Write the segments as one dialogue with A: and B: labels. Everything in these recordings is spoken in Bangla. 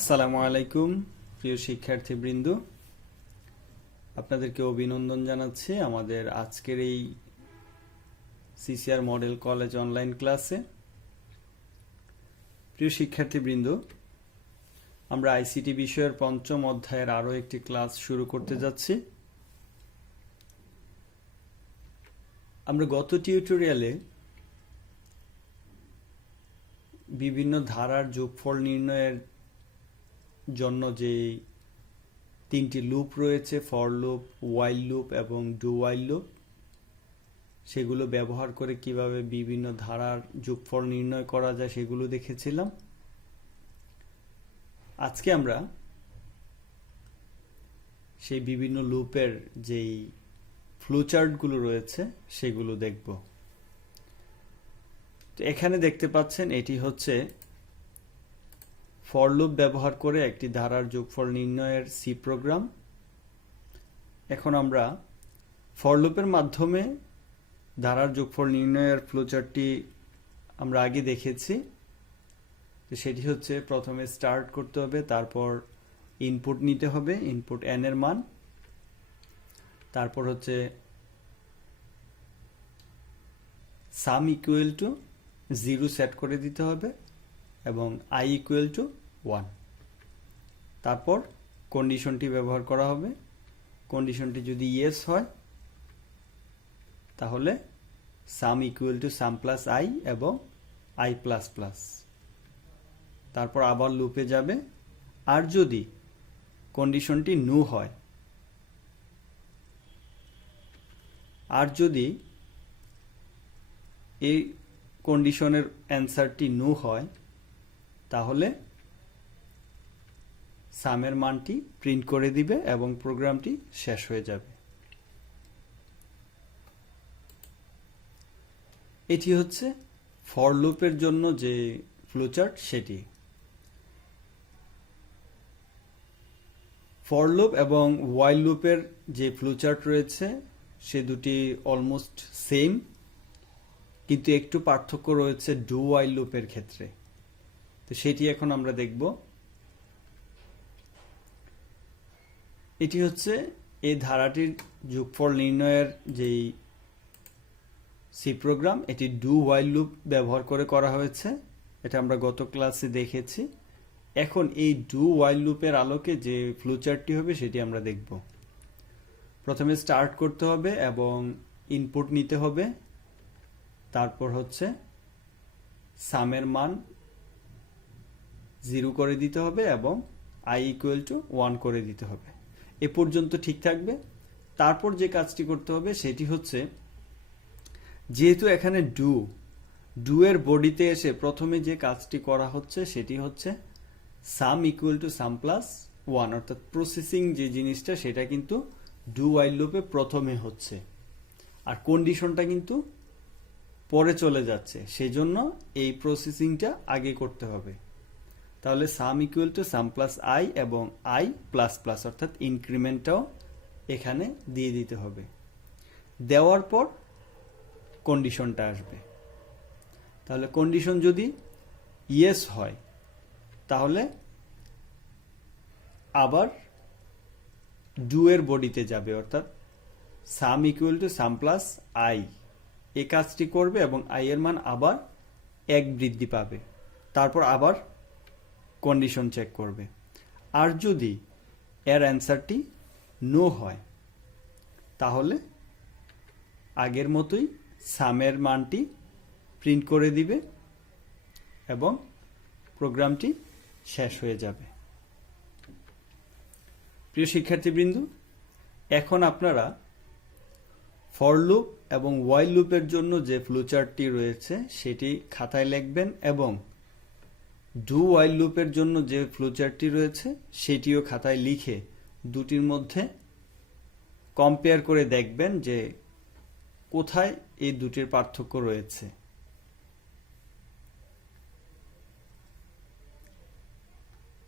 A: আসসালামু আলাইকুম, প্রিয় শিক্ষার্থীবৃন্দ। আপনাদেরকে অভিনন্দন জানাচ্ছি আমাদের আজকের এই সিসিআর মডেল কলেজ অনলাইন ক্লাসে। প্রিয় শিক্ষার্থীবৃন্দ, আমরা আইসিটি বিষয়ের পঞ্চম অধ্যায়ের আরও একটি ক্লাস শুরু করতে যাচ্ছি। আমরা গত টিউটোরিয়ালে বিভিন্ন ধারার যোগফল নির্ণয়ের জন্য যে তিনটি লুপ রয়েছে ফর লুপ ওয়াইল লুপ এবং ডু ওয়াইল লুপ সেগুলো ব্যবহার করে কীভাবে বিভিন্ন ধারার যোগফল নির্ণয় করা যায় সেগুলো দেখেছিলাম। আজকে আমরা সেই বিভিন্ন লুপের যেই ফ্লোচার্টগুলো রয়েছে সেগুলো দেখব। তো এখানে দেখতে পাচ্ছেন এটি হচ্ছে ফর লুপ ব্যবহার করে একটি ধারার যোগফল নির্ণয়ের সি প্রোগ্রাম এখন আমরা ফর লুপের মাধ্যমে ধারার যোগফল নির্ণয়ের ফ্লোচারটি আমরা আগে দেখেছি। তো সেটি হচ্ছে প্রথমে স্টার্ট করতে হবে, তারপর ইনপুট নিতে হবে ইনপুট এন এর মান। তারপর হচ্ছে sum equal to zero set করে দিতে হবে এবং আই ইকুয়াল টু ওয়ান তারপর কন্ডিশনটি ব্যবহার করা হবে। কন্ডিশনটি যদি ইয়েস হয়, তাহলে sum equal to sum plus I এবং আই প্লাস প্লাস তারপর আবার লুপে যাবে। আর যদি কন্ডিশনটি নো হয়, আর যদি এই কন্ডিশনের অ্যান্সারটি নো হয়, তাহলে সামের মানটি প্রিন্ট করে দিবে এবং প্রোগ্রামটি শেষ হয়ে যাবে। এটি হচ্ছে ফর লুপের জন্য যে ফ্লোচার্ট, সেটি। ফর লুপ এবং ওয়াইল লুপের যে ফ্লোচার্ট রয়েছে, সে দুটি অলমোস্ট সেম, কিন্তু একটু পার্থক্য রয়েছে ডু ওয়াইল লুপের ক্ষেত্রে। তো সেটি এখন আমরা দেখব। এটি হচ্ছে এই ধারাটির যোগফল নির্ণয়ের যেই সি প্রোগ্রাম এটি ডু ওয়াইল লুপ ব্যবহার করে করা হয়েছে। এটা আমরা গত ক্লাসে দেখেছি। এখন এই ডু ওয়াইল লুপের আলোকে যে ফ্লুচারটি হবে, সেটি আমরা দেখব। প্রথমে স্টার্ট করতে হবে এবং ইনপুট নিতে হবে। তারপর হচ্ছে সামের মান জিরো করে দিতে হবে এবং আই ইকুয়াল টু ওয়ান করে দিতে হবে। এ পর্যন্ত ঠিক থাকবে। তারপর যে কাজটি করতে হবে সেটি হচ্ছে, যেহেতু এখানে ডু ডু এর বডিতে এসে প্রথমে যে কাজটি করা হচ্ছে সেটি হচ্ছে sum equal to sum plus one, অর্থাৎ প্রসেসিং যে জিনিসটা সেটা কিন্তু ডু ওয়াইল লুপে প্রথমে হচ্ছে। আর কন্ডিশনটা কিন্তু পরে চলে যাচ্ছে। সেজন্য এই প্রসেসিংটা আগে করতে হবে। তাহলে sum equal to sum plus I এবং আই প্লাস প্লাস অর্থাৎ ইনক্রিমেন্টটাও এখানে দিয়ে দিতে হবে। দেওয়ার পর কন্ডিশনটা আসবে। তাহলে কন্ডিশন যদি ইয়েস হয়, তাহলে আবার ডু এর বডিতে যাবে, অর্থাৎ sum equal to sum plus I এ কাজটি করবে এবং আই এর মান আবার এক বৃদ্ধি পাবে। তারপর আবার কন্ডিশন চেক করবে। আর যদি এর অ্যান্সারটি নো হয়, তাহলে আগের মতোই সামের মানটি প্রিন্ট করে দিবে এবং প্রোগ্রামটি শেষ হয়ে যাবে। প্রিয় শিক্ষার্থীবৃন্দ, এখন আপনারা ফর লুপ এবং ওয়াইল লুপের জন্য যে ফ্লোচার্টটি রয়েছে, সেটি খাতায় লিখবেন এবং ডু ওয়াইল লুপের জন্য যে ফ্লোচার্টটি রয়েছে, সেটিও খাতায় লিখে দুটির মধ্যে কম্পেয়ার করে দেখবেন যে কোথায় এই দুটির পার্থক্য রয়েছে।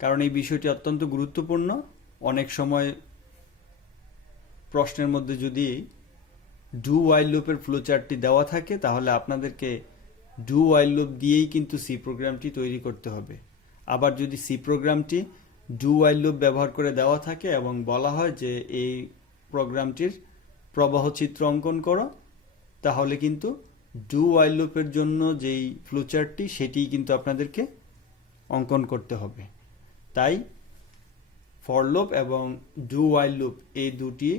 A: কারণ এই বিষয়টি অত্যন্ত গুরুত্বপূর্ণ। অনেক সময় প্রশ্নের মধ্যে যদি ডু ওয়াইল লুপের ফ্লোচার্টটি দেওয়া থাকে, তাহলে আপনাদেরকে ডু ওয়াইল লুপ দিয়েই কিন্তু সি প্রোগ্রামটি তৈরি করতে হবে। আবার যদি সি প্রোগ্রামটি ডু ওয়াইল লুপ ব্যবহার করে দেওয়া থাকে এবং বলা হয় যে এই প্রোগ্রামটির প্রবাহ চিত্র অঙ্কন করো, তাহলে কিন্তু ডু ওয়াইল লুপের জন্য যেই ফ্লোচার্টটি সেটিই কিন্তু আপনাদেরকে অঙ্কন করতে হবে। তাই ফর লুপ এবং ডু ওয়াইল লুপ এই দুটি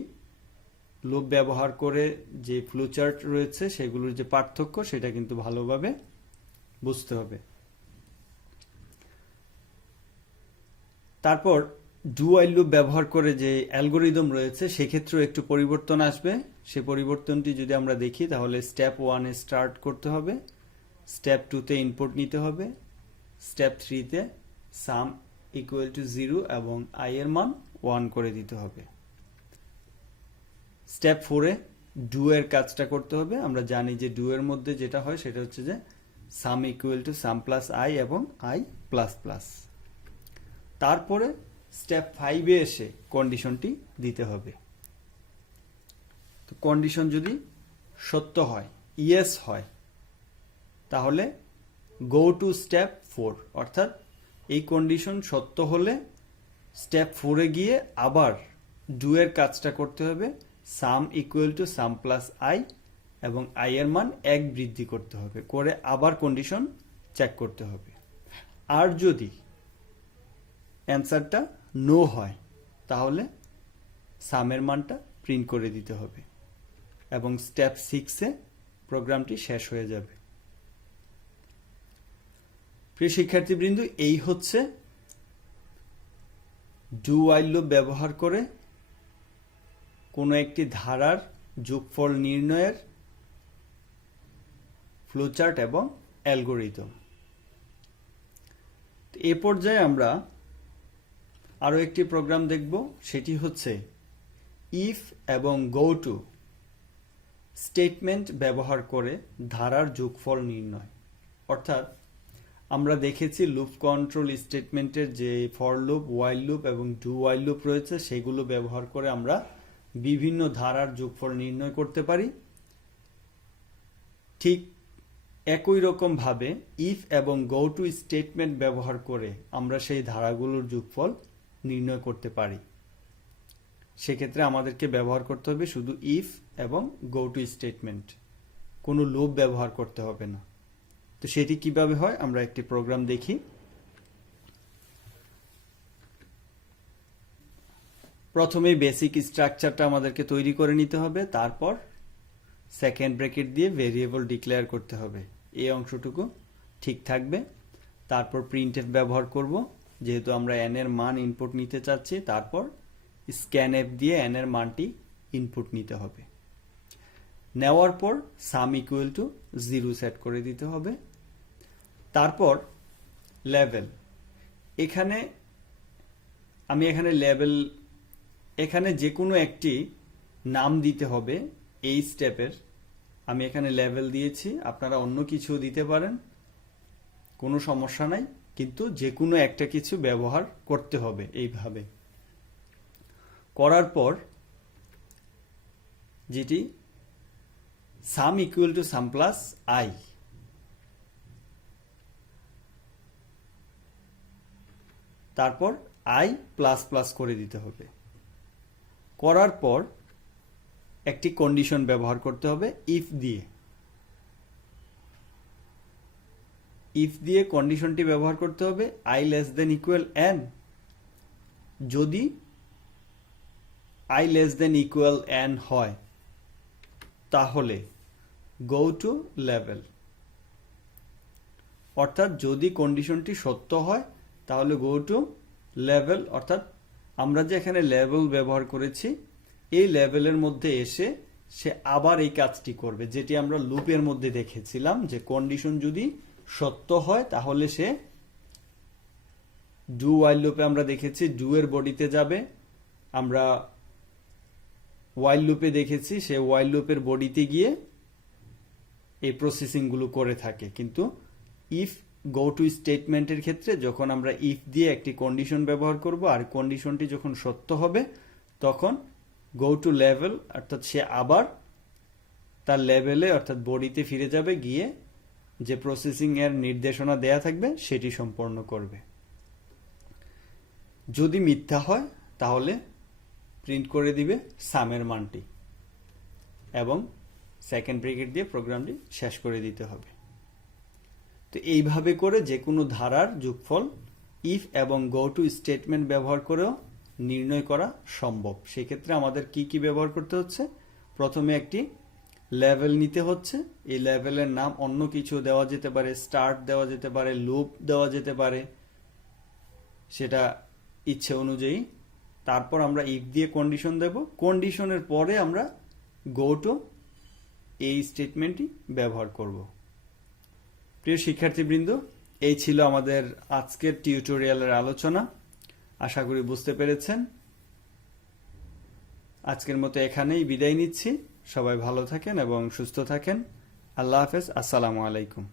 A: লুপ ব্যবহার করে যে ফ্লোচার্ট রয়েছে, সেগুলোর যে পার্থক্য, সেটা কিন্তু ভালোভাবে বুঝতে হবে। তারপর ডু আই লুপ ব্যবহার করে যে অ্যালগোরিদম রয়েছে, সেক্ষেত্রেও একটু পরিবর্তন আসবে। সে পরিবর্তনটি যদি আমরা দেখি, তাহলে স্টেপ ওয়ানে স্টার্ট করতে হবে স্টেপ টুতে ইনপুট নিতে হবে স্টেপ থ্রিতে সাম ইকুয়াল টু জিরো এবং আই এর মান ওয়ান করে দিতে হবে। স্টেপ ফোরে ডু এর কাজটা করতে হবে। আমরা জানি যে ডু এর মধ্যে যেটা হয় সেটা হচ্ছে যে sum equal to sum plus I এবং আই প্লাস প্লাস তারপরে স্টেপ ফাইভে এসে কন্ডিশনটি দিতে হবে। তো কন্ডিশন যদি সত্য হয় ইয়েস হয়, তাহলে গো টু স্টেপ ফোর অর্থাৎ এই কন্ডিশন সত্য হলে স্টেপ ফোরে গিয়ে আবার ডু এর কাজটা করতে হবে। Sum equal to sum plus I এবং আই এর মান এক বৃদ্ধি করতে হবে। করে আবার কন্ডিশন চেক করতে হবে। আর যদি অ্যান্সারটা নো হয়, তাহলে সামের মানটা প্রিন্ট করে দিতে হবে এবং স্টেপ সিক্সে প্রোগ্রামটি শেষ হয়ে যাবে। প্রিয় শিক্ষার্থীবৃন্দ, এই হচ্ছে ডু লুপ ব্যবহার করে কোনো একটি ধারার যোগফল নির্ণয়ের ফ্লোচার্ট এবং অ্যালগোরিদম এ পর্যায়ে আমরা আরও একটি প্রোগ্রাম দেখব, সেটি হচ্ছে ইফ এবং গো টু স্টেটমেন্ট ব্যবহার করে ধারার যোগফল নির্ণয়। অর্থাৎ আমরা দেখেছি লুপ কন্ট্রোল স্টেটমেন্টের যে ফর লুপ ওয়াইল লুপ এবং ডু ওয়াইল লুপ রয়েছে, সেগুলো ব্যবহার করে আমরা বিভিন্ন ধারার যোগফল নির্ণয় করতে পারি। ঠিক একই রকম ভাবে ইফ এবং গো টু স্টেটমেন্ট ব্যবহার করে আমরা সেই ধারাগুলোর যোগফল নির্ণয় করতে পারি। সেক্ষেত্রে আমাদেরকে ব্যবহার করতে হবে শুধু ইফ এবং গো টু স্টেটমেন্ট কোনো লোভ ব্যবহার করতে হবে না। তো সেটি কীভাবে হয়? আমরা একটি প্রোগ্রাম দেখি। প্রথমে বেসিক স্ট্রাকচারটা আমাদেরকে তৈরি করে নিতে হবে, তারপর সেকেন্ড ব্র্যাকেট দিয়ে ভেরিয়েবল ডিক্লেয়ার করতে হবে। এই অংশটুকু ঠিক থাকবে। তারপর প্রিন্টএফ ব্যবহার করব, যেহেতু আমরা এন এর মান ইনপুট নিতে চাচ্ছি, তারপর স্ক্যান এফ দিয়ে এন এর মানটি ইনপুট নিতে হবে। নেওয়ার পর sum equal to zero set করে দিতে হবে। তারপর লেভেল এখানে, আমি এখানে লেভেল এখানে যে কোনো একটি নাম দিতে হবে এই স্টেপের। আমি এখানে লেভেল দিয়েছি, আপনারা অন্য কিছু দিতে পারেন, কোনো সমস্যা নাই, কিন্তু যে কোনো একটা কিছু ব্যবহার করতে হবে এইভাবে। করার পর যেটি sum equal to sum plus I তারপর আই প্লাস প্লাস করে দিতে হবে। করার পর একটি কন্ডিশন ব্যবহার করতে হবে ইফ দিয়ে। ইফ দিয়ে কন্ডিশনটি ব্যবহার করতে হবে I less than equal N যদি I less than equal N হয়, তাহলে গো টু লেভেল অর্থাৎ যদি কন্ডিশনটি সত্য হয়, তাহলে গো টু লেভেল অর্থাৎ আমরা যে এখানে লেভেল ব্যবহার করেছি, এই লেভেলের মধ্যে এসে সে আবার এই কাজটি করবে, যেটি আমরা লুপের মধ্যে দেখেছিলাম, যে কন্ডিশন যদি সত্য হয়, তাহলে সে ডু ওয়াইল লুপে আমরা দেখেছি ডু এর বডিতে যাবে। আমরা ওয়াইল লুপে দেখেছি, সে ওয়াইল লুপের বডিতে গিয়ে এই প্রসেসিংগুলো করে থাকে। কিন্তু ইফ গো টু স্টেটমেন্টের ক্ষেত্রে যখন আমরা ইফ দিয়ে একটি কন্ডিশন ব্যবহার করব আর কন্ডিশনটি যখন সত্য হবে, তখন গো টু লেভেল অর্থাৎ সে আবার তার লেভেলে অর্থাৎ বডিতে ফিরে যাবে, গিয়ে যে প্রসেসিং এর নির্দেশনা দেয়া থাকবে, সেটি সম্পন্ন করবে। যদি মিথ্যা হয়, তাহলে প্রিন্ট করে দিবে সামের মানটি এবং সেকেন্ড ব্রেকেট দিয়ে প্রোগ্রামটি শেষ করে দিতে হবে। তো এইভাবে করে যে কোনো ধারার যোগফল ইফ এবং গো টু স্টেটমেন্ট ব্যবহার করেও নির্ণয় করা সম্ভব। সেক্ষেত্রে আমাদের কি কি ব্যবহার করতে হচ্ছে? প্রথমে একটি লেভেল নিতে হচ্ছে। এই লেভেলের নাম অন্য কিছু দেওয়া যেতে পারে। স্টার্ট দেওয়া যেতে পারে লুপ দেওয়া যেতে পারে। সেটা ইচ্ছে অনুযায়ী। তারপর আমরা ইফ দিয়ে কন্ডিশন দেব। কন্ডিশনের পরে আমরা গো টু এই স্টেটমেন্টটি ব্যবহার করব। প্রিয় শিক্ষার্থীবৃন্দ, এই ছিল আমাদের আজকের টিউটোরিয়ালের আলোচনা। আশা করি বুঝতে পেরেছেন। আজকের মতো এখানেই বিদায় নিচ্ছি। সবাই ভালো থাকেন এবং সুস্থ থাকেন। আল্লাহ হাফেজ। আসসালামু আলাইকুম।